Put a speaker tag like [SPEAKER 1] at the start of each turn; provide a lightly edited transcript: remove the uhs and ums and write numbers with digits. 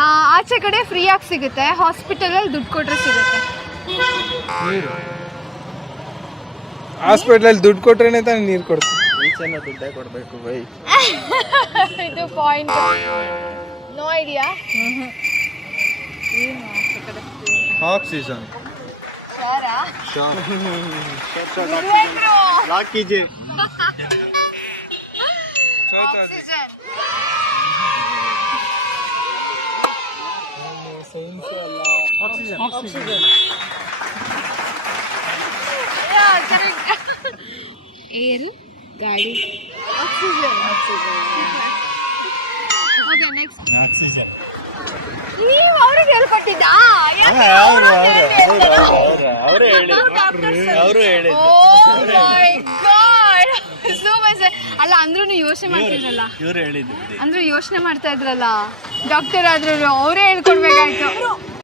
[SPEAKER 1] ಆಚೆ ಕಡೆ ಫ್ರೀಯಾಗಿ ಸಿಗುತ್ತೆ, ಹಾಸ್ಪಿಟಲಲ್ಲಿ ದುಡ್ಡು ಕೊಟ್ಟರೆ ಸಿಗುತ್ತೆ.
[SPEAKER 2] ಹಾಸ್ಪಿಟಲಲ್ಲಿ ದುಡ್ಡು ಕೊಟ್ರೇನೆ ತಾನೇ ನೀರು ಕೊಡ್ತೀವಿ.
[SPEAKER 3] ಈಚೆನೂ ದುಡ್ಡೇ ಕೊಡಬೇಕು ಬೈ.
[SPEAKER 1] ಇದು point. No idea.
[SPEAKER 2] Oxygen
[SPEAKER 3] lock कीजिए.
[SPEAKER 1] ಏರು, ಗಾಳಿ, ಆಕ್ಸಿಜನ್. Okay, next
[SPEAKER 3] oxygen.
[SPEAKER 1] ನೀವು ಅವ್ರಿಗೆ ಹೇಳ್ಕೊಟ್ಟಿದ್ದಾ?
[SPEAKER 3] ಅವರೇ ಹೇಳಿ.
[SPEAKER 1] Oh my god, super sir. ಅಲ್ಲ ಅಂದ್ರೂ ಯೋಚನೆ ಮಾಡ್ತಿದ್ರಲ್ಲ,
[SPEAKER 3] ಇವ್ರು ಹೇಳಿದ್ದು.
[SPEAKER 1] ಅಂದ್ರೂ ಯೋಚನೆ ಮಾಡ್ತಾ ಇದ್ರಲ್ಲ, ಡಾಕ್ಟರ್ ಆದ್ರೂ ಅವರೇ ಹೇಳ್ಕೊಡ್ಬೇಕಾಗಿ.